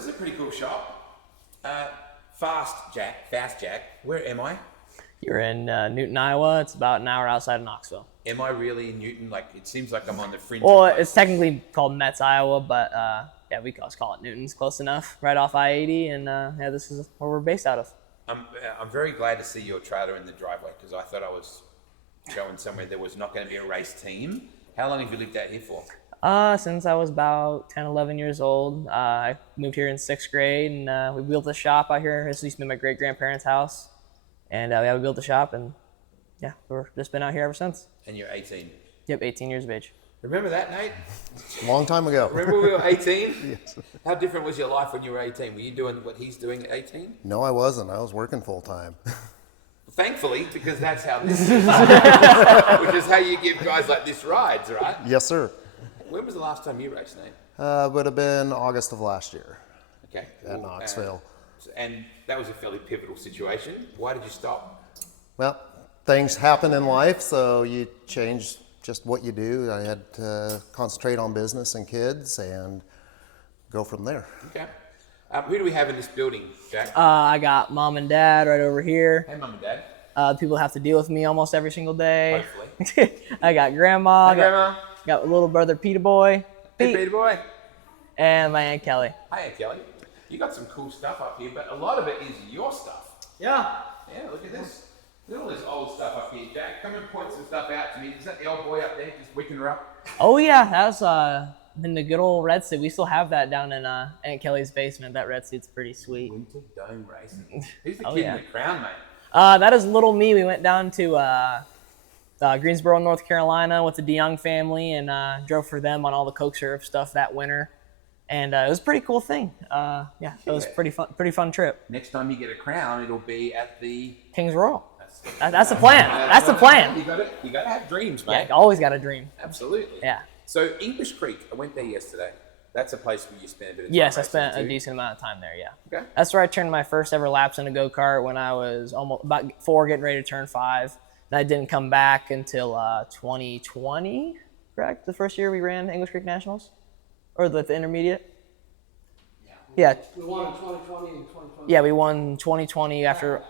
this is a pretty cool shop. Fast Jack. Where am I? You're in Newton, Iowa. It's about an hour outside of Knoxville. Am I really in Newton? Like, it seems like I'm on the fringe. Well, it's technically called Metz, Iowa, but yeah, we just call it Newton's close enough, right off I-80, and yeah, this is where we're based out of. I'm very glad to see your trailer in the driveway because I thought I was going somewhere there was not going to be a race team. How long have you lived out here for? Since I was about 10, 11 years old. I moved here in 6th grade, and we built a shop out here. This used to be my great-grandparents' house. And yeah, we built a shop, and yeah, we've just been out here ever since. And you're 18? Yep, 18 years of age. Remember that, Nate? Long time ago. Remember when we were 18? Yes. How different was your life when you were 18? Were you doing what he's doing at 18? No, I wasn't. I was working full time. Thankfully, because that's how this is. Which is how you give guys like this rides, right? Yes, sir. When was the last time you raced, Nate? Would have been August of last year. Okay. At Knoxville. And that was a fairly pivotal situation. Why did you stop? Well, things happen in life, so you change just what you do. I had to concentrate on business and kids and go from there. Okay. Who do we have in this building, Jack? I got mom and dad right over here. Hey, Mum and Dad. People have to deal with me almost every single day. Hopefully. I got grandma. Hey, Grandma. Got little brother Peter Boy. Hey, Peter Boy. And my Aunt Kelly. Hey, Kelly. You got some cool stuff up here, but a lot of it is your stuff. Yeah. Yeah, look at this. Look at all this old stuff up here, Jack. Come and point some stuff out to me. Is that the old boy up there just wicking her up? Oh yeah, that's in the good old red suit. We still have that down in Aunt Kelly's basement. That red suit's pretty sweet. Winter Dome Racing. Who's the Oh, kid yeah. in the crown, mate? That is little me. We went down to Greensboro, North Carolina with the DeYoung family and drove for them on all the Coke syrup stuff that winter. And it was a pretty cool thing. Yeah, it was pretty fun trip. Next time you get a crown, it'll be at the King's Royal. That's the plan. That's the plan. You got to have dreams, mate. Yeah, always got a dream. Absolutely. Yeah. So English Creek, I went there yesterday. That's a place where you spend a bit of time. Yes, I racing spent a too. decent amount of time there, yeah. Okay. That's where I turned my first ever laps in a go-kart when I was almost about 4, getting ready to turn 5. And I didn't come back until 2020, correct? The first year we ran English Creek Nationals? Or the intermediate? Yeah. We won in 2020 and 2020. Yeah, we won 2020 after,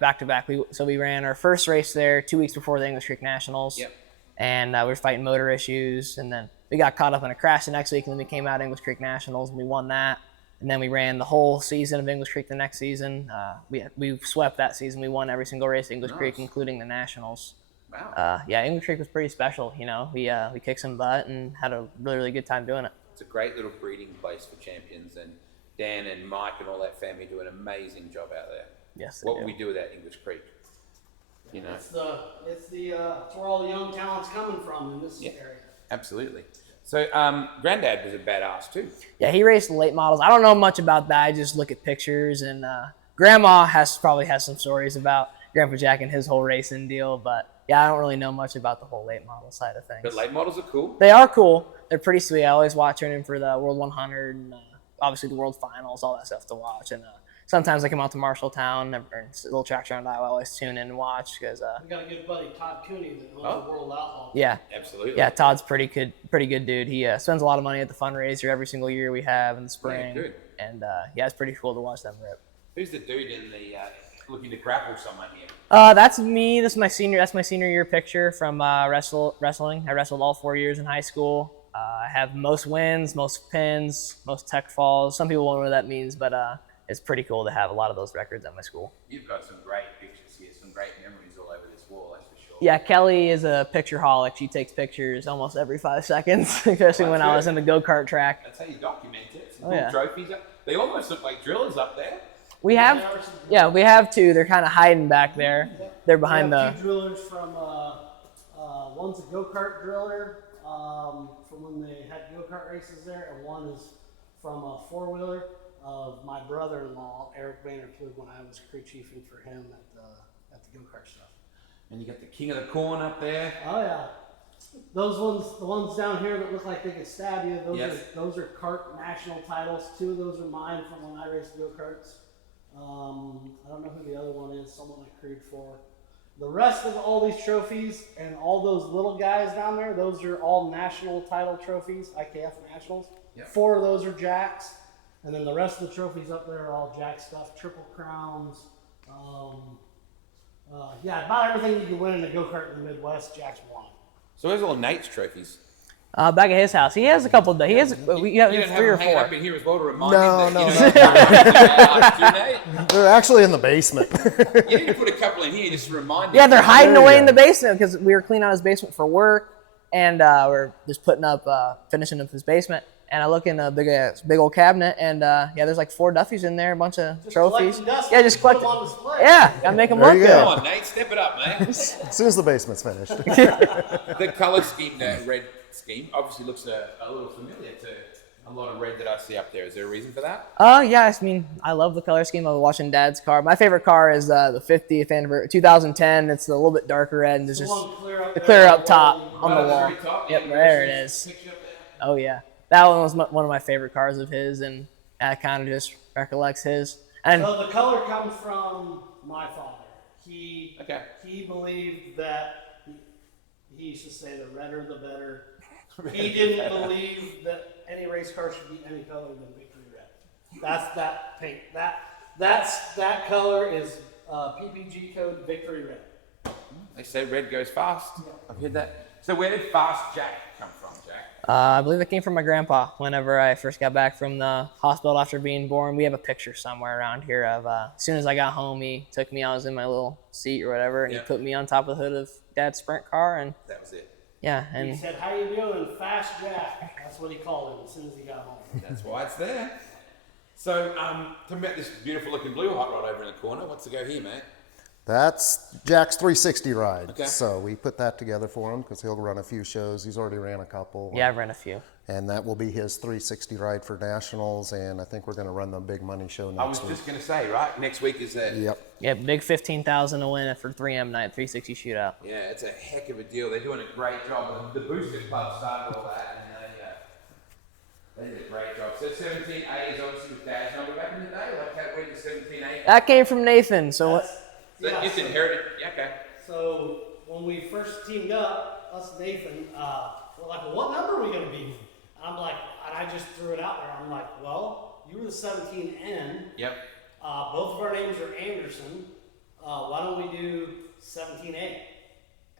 back to back. So we ran our first race there 2 weeks before the English Creek Nationals. Yep. And we were fighting motor issues. And then we got caught up in a crash the next week, and then we came out English Creek Nationals, and we won that. And then we ran the whole season of English Creek the next season. We swept that season. We won every single race at English Creek, including the Nationals. Wow. Yeah, English Creek was pretty special. You know, we kicked some butt and had a really, really good time doing it. It's a great little breeding place for champions, and Dan and Mike and all that family do an amazing job out there. Yes, What would we do without English Creek? You know. It's where all the young talent's coming from in this area. Absolutely. So, Granddad was a badass too. Yeah, he raced late models. I don't know much about that. I just look at pictures, and Grandma probably has some stories about Grandpa Jack and his whole racing deal. But yeah, I don't really know much about the whole late model side of things. But late models are cool. They are cool. They're pretty sweet. I always watch turning for the World 100 and obviously the World Finals, all that stuff to watch. And sometimes I come out to Marshalltown or a little tracks around Iowa. I always tune in and watch because. We got a good buddy, Todd Cooney, that owns the World Outlaw. Yeah. Absolutely. Yeah, Todd's pretty good dude. He spends a lot of money at the fundraiser every single year we have in the spring. Yeah, good. And yeah, it's pretty cool to watch them rip. Who's the dude in the looking to grapple someone here? That's me. That's my senior year picture from wrestling. I wrestled all 4 years in high school. I have most wins, most pins, most tech falls. Some people won't know what that means, but it's pretty cool to have a lot of those records at my school. You've got some great pictures here, some great memories all over this wall, that's for sure. Yeah, Kelly is a picture holic. She takes pictures almost every 5 seconds, especially when I was in the go-kart track. That's how you document it. Some Oh, cool yeah. trophies. They almost look like drillers up there. We have two. They're kind of hiding back there. They're behind we the. have 2 drillers from, one's a go-kart driller from when they had go-kart races there, and one is from a 4-wheeler of my brother-in-law, Eric Vanderplug, when I was crew chiefing for him at the go-kart stuff. And you got the King of the Corn up there. Oh yeah, those ones, the ones down here that look like they could stab you. Those are kart national titles. 2 of those are mine from when I raced go-karts. I don't know who the other one is. Someone I crewed for. The rest of all these trophies and all those little guys down there, those are all national title trophies, IKF nationals. Yep. 4 of those are Jack's. And then the rest of the trophies up there are all Jack stuff, triple crowns. Yeah, about everything you can win in a go-kart in the Midwest, Jack's won. So where's all Nate's trophies? Back at his house. He has a couple. He has. We have You don't have 3 or them hanging 4. up in here as well to remind No, him that, no, you know, Nate? They're actually in the basement. You need to put a couple in here just to remind him. Yeah, they're hiding There you away in go. the basement because we were cleaning out his basement for work, and we're just putting up, finishing up his basement. And I look in a big old cabinet, and yeah, there's like 4 Duffies in there, a bunch of trophies. collecting dust, Yeah, just put collect. them on display. Yeah, gotta make them There look you good. go. Come on, Nate, step it up, mate. As soon as the basement's finished. The colour scheme, the red scheme, obviously looks a little familiar to a lot of red that I see up there. Is there a reason for that? Yeah, I mean, I love the color scheme. I was watching Dad's car. My favorite car is the 50th anniversary, 2010. It's a little bit darker red, and there's The just one clear up the there clear on up the top wall. on Right the at wall. very top, Yep, yeah, there it is. picture up there. Oh yeah, that one was one of my favorite cars of his, and that kind of just recollects his. And So the color comes from my father. Okay. He believed that he used to say the redder the better. He didn't believe that any race car should be any color than victory red. That's that paint. That color is PPG code victory red. They say red goes fast. I've heard that. So where did Fast Jack come from, Jack? I believe it came from my grandpa. Whenever I first got back from the hospital after being born, we have a picture somewhere around here of as soon as I got home, he took me. I was in my little seat or whatever, and Yeah. he put me on top of the hood of Dad's sprint car, and That was it. yeah, He and said, "How you doing, Fast Jack?" That's what he called him as soon as he got home. That's why it's there. So, tell me about this beautiful looking blue hot rod over in the corner. What's the go here, mate? That's Jack's 360 ride. Okay. So we put that together for him because he'll run a few shows. He's already ran a couple. yeah, I've ran a few. And that will be his 360 ride for nationals. And I think we're going to run the big money show I was next week. just going to say, right? Next week is that. Yep. Yeah, big 15,000 to win for 3M night, 360 shootout. Yeah, it's a heck of a deal. They're doing a great job. The Booster Club started all that, and they did a great job. So 17A is obviously with Dad's number back in the day. Like how went to 17A? That came from Nathan. So what? So that just inherited. Yeah, okay. So when we first teamed up, us and Nathan, we're like, well, what number are we gonna be? And I'm like, and I just threw it out there. I'm like, well, you were the 17N. Yep. Both of our names are Anderson. Why don't we do 17A?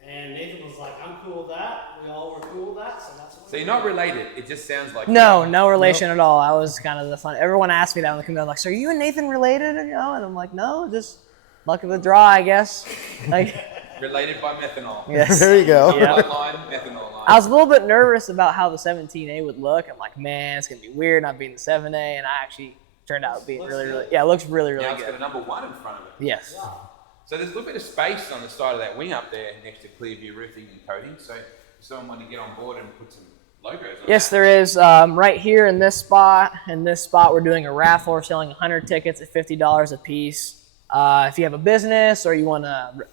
And Nathan was like, I'm cool with that. We all were cool with that, so that's what So you're not related. It just sounds like. No relation at all. I was kind of the fun. Everyone asked me that when they come down, like, so are you and Nathan related? You know, and I'm like, no, just luck of the draw, I guess. Like, Related by methanol. yes. There you go. Yeah. Bloodline, methanol line. I was a little bit nervous about how the 17A would look. I'm like, man, it's gonna be weird not being the 7A, and I actually turned out being really, yeah, it looks really, Now really it's got a good. number 1 in front of it. Yes. So there's a little bit of space on the side of that wing up there next to Clearview roofing and coating. So if someone wanted to get on board and put some logos on Yes, that. there is. Right here in this spot, we're doing a raffle. We're selling 100 tickets at $50 a piece. If you have a business or you want to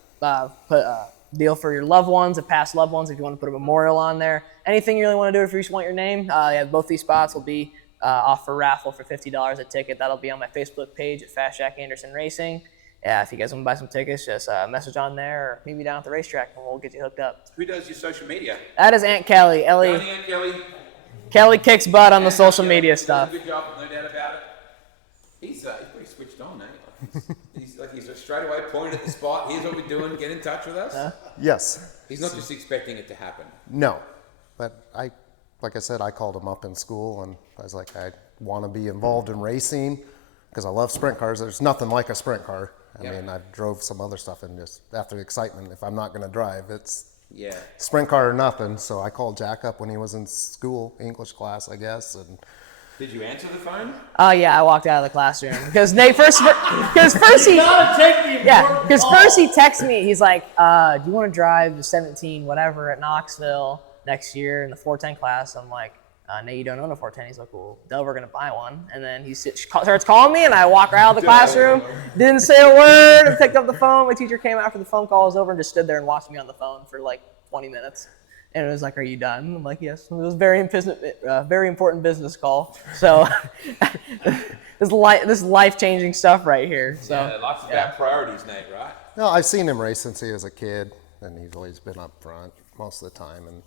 put a deal for your loved ones, and past loved ones, if you want to put a memorial on there, anything you really want to do, if you just want your name, yeah, both these spots will be off for raffle for $50 a ticket. That'll be on my Facebook page at Fast Jack Anderson Racing. Yeah, if you guys want to buy some tickets, just message on there or meet me down at the racetrack and we'll get you hooked up. Who does your social media? That is Aunt Kelly. Downey and Kelly. Kelly kicks butt on the And social Kelly media does a stuff. Good job, no doubt about it. He's pretty switched on, eh? He's straight away pointed at the spot. Here's what we're doing. Get in touch with us. Yes. He's not just expecting it to happen. No. But like I said, I called him up in school and I was like, I want to be involved in racing because I love sprint cars. There's nothing like a sprint car. I Yep. mean, I drove some other stuff and just after the excitement, if I'm not going to drive, it's Yeah. sprint car or nothing. So I called Jack up when he was in school, English class, I guess. And Did you answer the phone? Oh yeah, I walked out of the classroom because Nate first he gotta take the yeah important because call. first he texted me. He's like, do you want to drive the 17 whatever at Knoxville next year in the 410 class? I'm like, Nate, you don't own a 410. He's like, well, Del, we're gonna buy one. And then he starts calling me, and I walk out of the classroom, didn't say a word, and picked up the phone. My teacher came after the phone call was over and just stood there and watched me on the phone for like 20 minutes. And it was like, are you done? I'm like, yes. It was a very important business call. So this life-changing stuff right here. So Yeah, life's about priorities, Nate, right? no, I've seen him race since he was a kid, and he's always been up front most of the time. And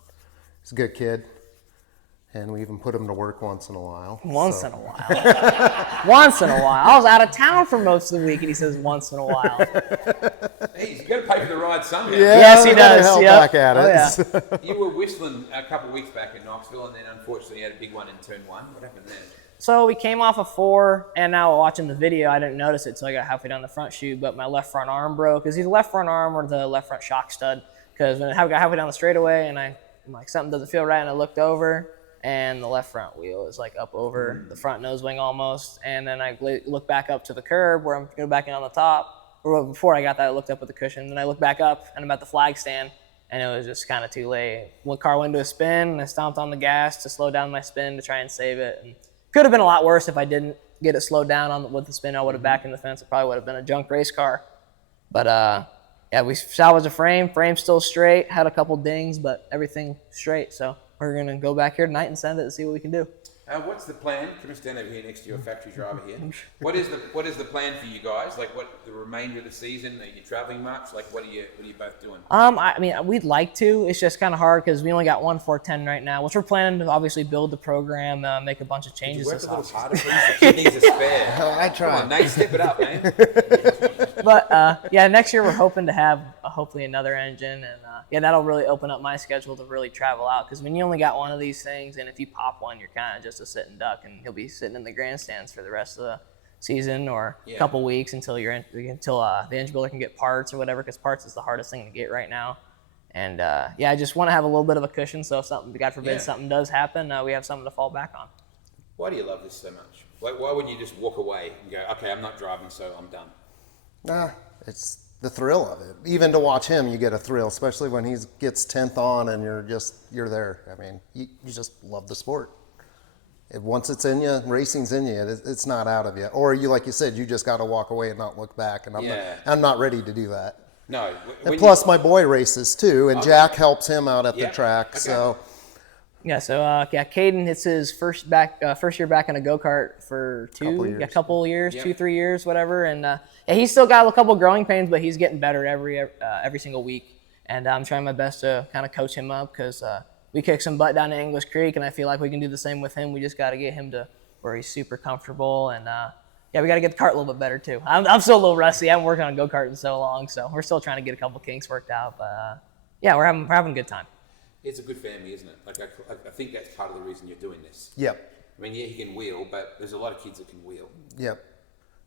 he's a good kid. And we even put him to work once in a while. Once in a while. Once in a while. I was out of town for most of the week, and he says once in a while. Hey, he's got to pay for the ride somehow. Yeah, Yes, he we gotta does. help Yep. back at it. Oh, yeah. You were whistling a couple of weeks back in Knoxville, and then unfortunately you had a big one in turn 1. What happened there? So we came off of 4, and now watching the video, I didn't notice it until I got halfway down the front chute, but my left front arm broke. Is he the left front arm or the left front shock stud? Because when I got halfway down the straightaway, and I'm like, something doesn't feel right, and I looked over, and the left front wheel is like up over the front nose wing almost. And then I look back up to the curb where I'm going to go back in on the top. Or before I got that, I looked up at the cushion. Then I look back up, and I'm at the flag stand, and it was just kind of too late. One car went into a spin, and I stomped on the gas to slow down my spin to try and save it. And could have been a lot worse if I didn't get it slowed down with the spin. I would have backed in the fence. It probably would have been a junk race car. But yeah, we salvaged a frame. Frame's still straight. Had a couple dings, but everything straight. So we're going to go back here tonight and send it and see what we can do. What's the plan? Come and stand over here next to your factory driver here. What is the plan for you guys? Like, what the remainder of the season? Are you traveling much? Like, what are you both doing? I mean, we'd like to. It's just kind of hard because we only got one 410 right now, which we're planning to obviously build the program, make a bunch of changes. Work this a little offseason. harder, please. The kid needs a spare. I try. Come on, Nate, step it up, man. But yeah, next year we're hoping to have hopefully another engine, and yeah, that'll really open up my schedule to really travel out. Because when you only got one of these things, and if you pop one, you're kind of just a sitting duck, and you'll be sitting in the grandstands for the rest of the season or a couple weeks until the engine builder can get parts or whatever. Because parts is the hardest thing to get right now. And yeah, I just want to have a little bit of a cushion, so if something, God forbid, something does happen, we have something to fall back on. Why do you love this so much? Why wouldn't you just walk away and go, okay, I'm not driving, so I'm done? Nah, it's the thrill of it. Even to watch him, you get a thrill, especially when he gets 10th on and you're there. I mean, you just love the sport. Once it's in you, racing's in you, it's not out of you. Or you, like you said, you just got to walk away and not look back. And I'm not ready to do that. No. And plus, my boy races too, and Jack helps him out at the track. Okay. So. Yeah, so yeah, Caden, it's his first year back in a go-kart for couple years, 2-3 years, whatever. And yeah, he's still got a couple growing pains, but he's getting better every single week. And I'm trying my best to kind of coach him up because we kick some butt down to English Creek, and I feel like we can do the same with him. We just got to get him to where he's super comfortable. And yeah, we got to get the kart a little bit better too. I'm still a little rusty. I haven't worked on a go-kart in so long, so we're still trying to get a couple kinks worked out. But yeah, we're having a good time. It's a good family, isn't it? Like I think that's part of the reason you're doing this. Yep. I mean, yeah, he can wheel, but there's a lot of kids that can wheel. Yep.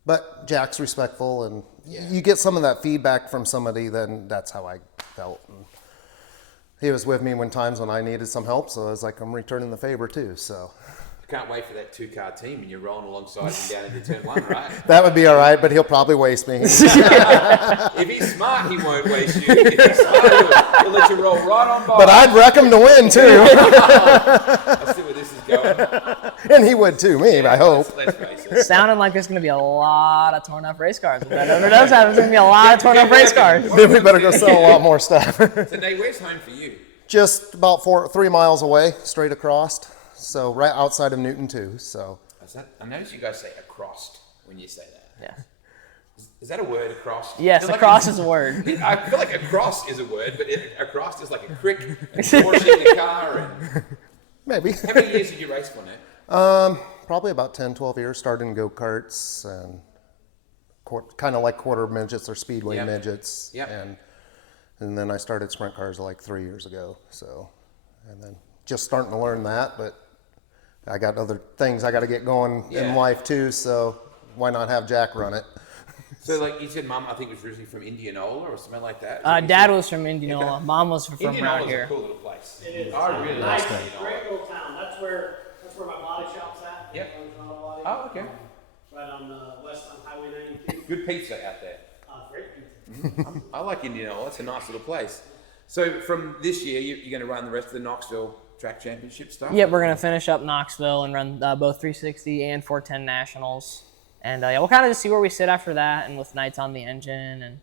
But Jack's respectful, and you get some of that feedback from somebody, then that's how I felt. And he was with me when I needed some help, so I was like, I'm returning the favor too, so. I can't wait for that 2-car team and you're rolling alongside him down into turn 1, right? That would be all right, but he'll probably waste me. If he's smart, he won't waste you. If he's smart, he'll let you roll right on by. But I'd wreck him to win too. I see where this is going. And he would too, I hope. Let's face it. Sounding like there's going to be a lot of torn up race cars. If that ever does happen, there's going to be a lot of torn up race cars. Then we better go sell a lot more stuff. So Nate, where's home for you? Just about 3 miles away, straight across. So right outside of Newton too. So. I notice you guys say across when you say that. Yeah. Is that a word, across? Yes, across is a word. I feel like across is a word, but across is like a crick, a portion in the car. And maybe. How many years did you race for, Nate? Probably about 10, 12 years, started in go-karts and kind of like quarter midgets or speedway midgets. Yep. And then I started sprint cars like 3 years ago. So, and then just starting to learn that, but I got other things I got to get going in life too, so why not have Jack run it? So like you said, Mom, I think was originally from Indianola or something like that. Dad was from Indianola. Okay. Mom was from around here. Indianola's a cool little place. It is. I really like Indianola. Indianola. Great little town. That's where my body shop's at. Yep. Oh, okay. Right on west on Highway 92. Good pizza out there. Great pizza. I like Indianola. It's a nice little place. So from this year, you're going to run the rest of the Knoxville Track Championship stuff? Yep, we're going to finish up Knoxville and run both 360 and 410 Nationals. And yeah, we'll kind of just see where we sit after that, and with nights on the engine, and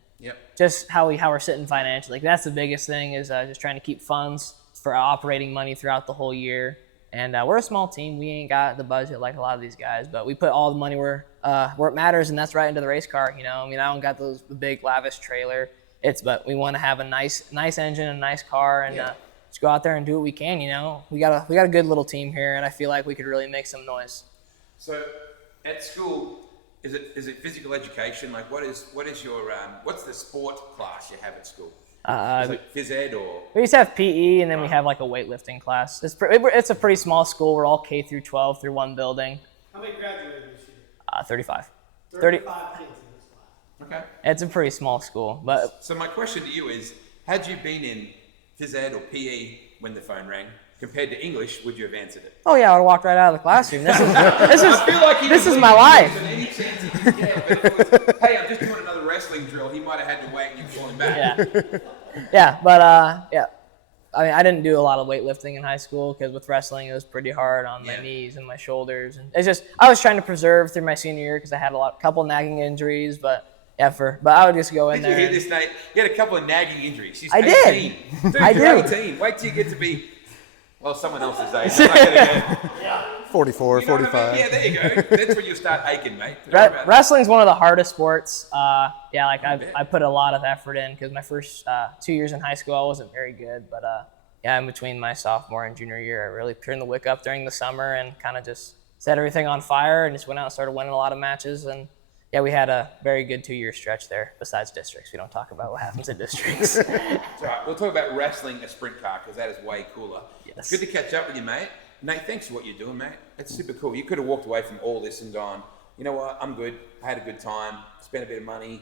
just how we're sitting financially. Like, that's the biggest thing is just trying to keep funds for operating money throughout the whole year. And we're a small team. We ain't got the budget like a lot of these guys, but we put all the money where it matters, and that's right into the race car. You know, I mean, I don't got the big lavish trailer. But we want to have a nice engine, a nice car, and just go out there and do what we can. You know, we got a good little team here, and I feel like we could really make some noise. So, at school, is it physical education? Like, what is your what's the sport class you have at school? Is it phys ed or? We used to have PE, and then we have like a weightlifting class. It's a pretty small school. We're all K through 12 through one building. How many graduated this year? 35. 35 kids in this class. Okay. It's a pretty small school, but So my question to you is, had you been in phys ed or PE when the phone rang, compared to English, would you have answered it? oh yeah, I would have walked right out of the classroom. This is I feel like he this was is my leaving life. you, and any chance he could get, but if it was, hey, I'm just doing another wrestling drill, he might have had to wait and you call him back. Yeah, but yeah. I mean, I didn't do a lot of weightlifting in high school because with wrestling it was pretty hard on my knees and my shoulders, and it's just I was trying to preserve through my senior year because I had a couple nagging injuries, but I would just go in Did there. you hear this, Nate? You had a couple of nagging injuries. She's I 18. did. Dude, I you're do. 18. Wait till you get to be, well, someone else's age. I'm not gonna go. 44, You know what I 45. mean? Yeah, there you go. That's when you start aching, mate. Don't worry about that. Wrestling's one of the hardest sports. Yeah, like I put a lot of effort in because my first 2 years in high school I wasn't very good, but yeah, in between my sophomore and junior year, I really turned the wick up during the summer and kind of just set everything on fire and just went out and started winning a lot of matches. And yeah, we had a very good 2-year stretch there. Besides districts, we don't talk about what happens in districts. That's all right. We'll talk about wrestling a sprint car because that is way cooler. Yes. It's good to catch up with you, mate. Nate, thanks for what you're doing, mate. That's super cool. You could have walked away from all this and gone, you know what, I'm good. I had a good time, spent a bit of money,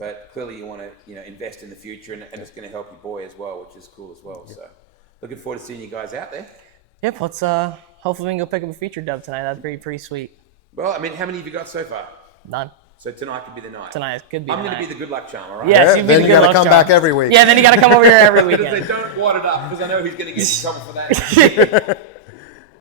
but clearly you want to, invest in the future and it's going to help your boy as well, which is cool as well. So looking forward to seeing you guys out there. Yep, let's hopefully we can go pick up a feature dub tonight. That'd be pretty sweet. Well, I mean, how many have you got so far? None. So tonight could be the night. Tonight could be I'm the going to night. be the good luck charm, all right? Yes, you'd be Then the you good got to luck come charm. back every week. Yeah, then you got to come over here every But if they weekend. don't wad it up, because I know he's going to get in trouble for that.